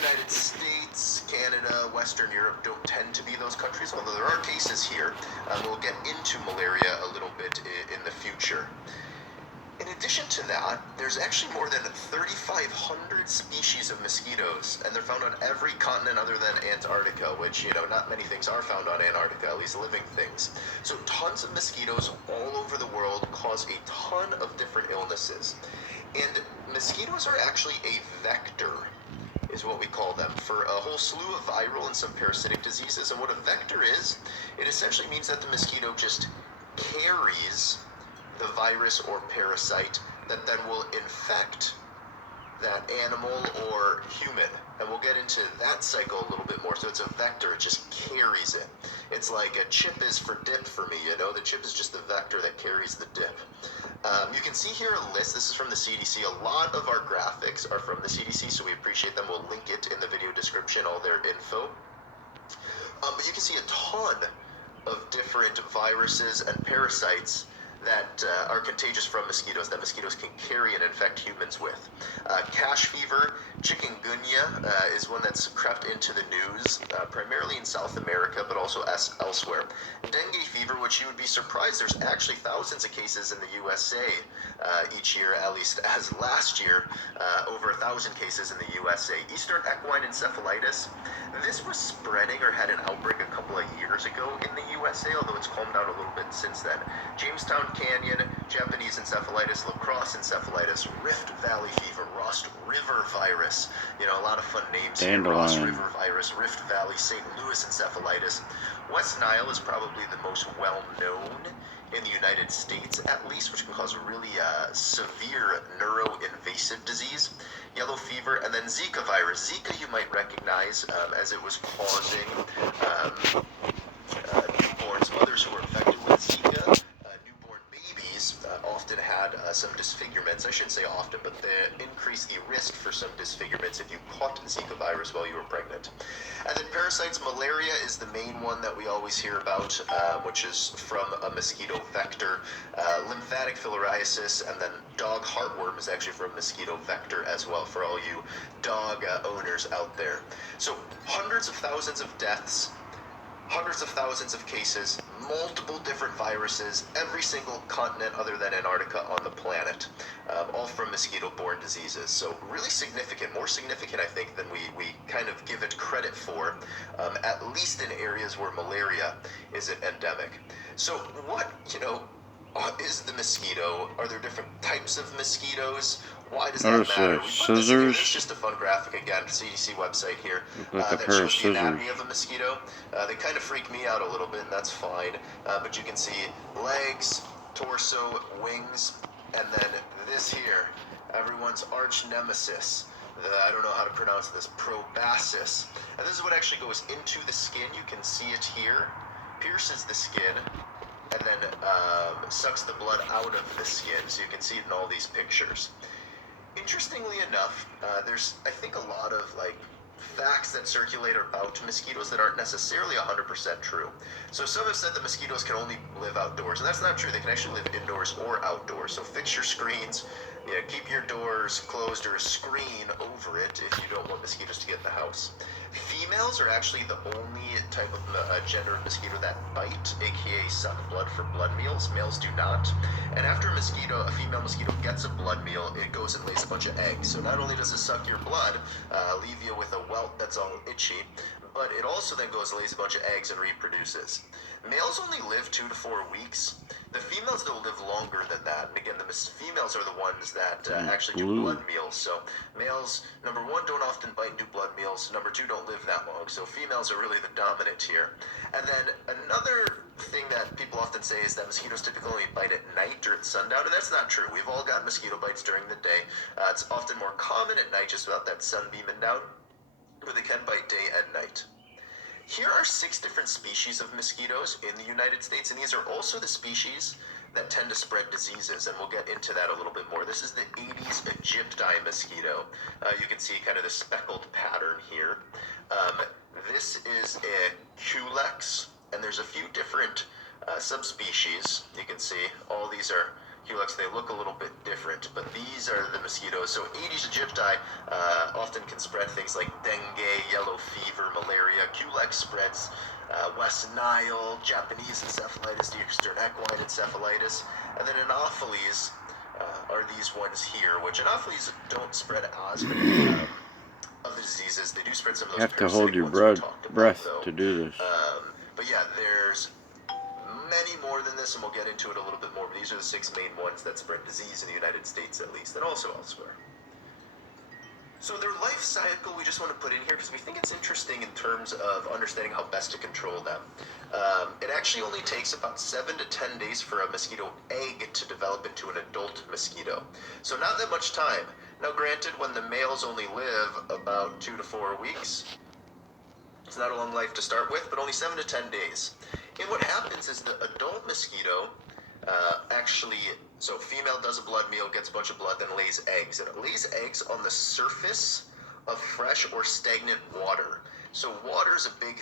United States, Canada, Western Europe don't tend to be those countries, although there are cases here. We'll get into malaria a little bit in the future. In addition to that, there's actually more than 3,500 species of mosquitoes, and they're found on every continent other than Antarctica, which, not many things are found on Antarctica, at least living things. So tons of mosquitoes all over the world cause a ton of different illnesses. And mosquitoes are actually a vector, is what we call them, for a whole slew of viral and some parasitic diseases. And what a vector is, it essentially means that the mosquito just carries the virus or parasite that then will infect that animal or human. And we'll get into that cycle a little bit more. So it's a vector, it just carries it. It's like a chip is for dip for me, the chip is just the vector that carries the dip. You can see here a list, this is from the CDC. A lot of our graphics are from the CDC, so we appreciate them. We'll link it in the video description, all their info. But you can see a ton of different viruses and parasites that are contagious from mosquitoes, that mosquitoes can carry and infect humans with. Cash fever, chikungunya is one that's crept into the news, primarily in South America, but also elsewhere. Dengue fever, which you would be surprised, there's actually thousands of cases in the USA each year, at least as last year, over 1,000 cases in the USA. Eastern equine encephalitis, this was spreading or had an outbreak a couple of years ago in the USA, although it's calmed down a little bit since then. Jamestown Canyon, Japanese encephalitis, La Crosse encephalitis, Rift Valley fever, Ross River virus, a lot of fun names here. Ross River virus, Rift Valley, St. Louis encephalitis. West Nile is probably the most well-known in the United States, at least, which can cause a really severe neuroinvasive disease. Yellow fever, and then Zika virus. Zika you might recognize as it was causing newborns, mothers who were infected with Zika. Newborn babies often had some disfigurements. I shouldn't say often, but they increase the risk for some disfigurements if you caught Zika virus while you were pregnant. And then parasites, malaria is the main one that we always hear about, which is from a mosquito vector. Lymphatic filariasis, and then dog heartworm is actually from a mosquito vector as well, for all you dog owners out there. So hundreds of thousands of deaths, hundreds of thousands of cases, multiple different viruses, every single continent other than Antarctica on the planet, all from mosquito-borne diseases. So really significant, more significant, I think, than we kind of give it credit for, at least in areas where malaria is an endemic. So what, is the mosquito? Are there different types of mosquitoes? Why does that matter? We put this in here. This is just a fun graphic, again, CDC website here, that shows the anatomy of a mosquito. They kind of freak me out a little bit, and that's fine. But you can see legs, torso, wings, and then this here, everyone's arch nemesis. I don't know how to pronounce this, proboscis. And this is what actually goes into the skin. You can see it here. Pierces the skin, and then sucks the blood out of the skin, so you can see it in all these pictures. Interestingly enough, there's, I think, a lot of facts that circulate about mosquitoes that aren't necessarily 100% true. So some have said that mosquitoes can only live outdoors, and that's not true. They can actually live indoors or outdoors. So fix your screens, keep your doors closed or a screen over it if you don't want mosquitoes to get in the house. Females are actually the only type of gender of mosquito that bite, aka suck blood for blood meals. Males do not. And after a female mosquito gets a blood meal, it goes and lays a bunch of eggs. So not only does it suck your blood, leave you with a welt that's all itchy, but it also then goes and lays a bunch of eggs and reproduces. Males only live 2 to 4 weeks. The females, though, live longer than that. And again, the females are the ones that actually do blood meals. So males, number one, don't often bite and do blood meals. Number two, don't live that long. So females are really the dominant here. And then another thing that people often say is that mosquitoes typically only bite at night or at sundown, and that's not true. We've all got mosquito bites during the day. It's often more common at night, just without that sun beaming down, but they can bite day and night. Here are 6 different species of mosquitoes in the United States, and these are also the species that tend to spread diseases, and we'll get into that a little bit more. This is the Aedes aegypti mosquito. You can see kind of the speckled pattern here. This is a culex, and there's a few different subspecies. You can see all these are Culex, they look a little bit different, but these are the mosquitoes. So Aedes aegypti often can spread things like dengue, yellow fever, malaria. Culex spreads West Nile, Japanese encephalitis, Eastern equine encephalitis, and then Anopheles are these ones here, which Anopheles don't spread as many of the diseases. They do spread some of those You have to hold parasitic your ones we talked about, breath though. to do this. But yeah, there's many more than this, and we'll get into it a little bit more, but these are the 6 main ones that spread disease in the United States, at least, and also elsewhere. So their life cycle we just want to put in here because we think it's interesting in terms of understanding how best to control them. It actually only takes about 7 to 10 days for a mosquito egg to develop into an adult mosquito. So not that much time. Now granted, when the males only live about 2 to 4 weeks, it's not a long life to start with, but only 7 to 10 days. And what happens is the adult mosquito so female does a blood meal, gets a bunch of blood, then lays eggs. And it lays eggs on the surface of fresh or stagnant water. So water is a big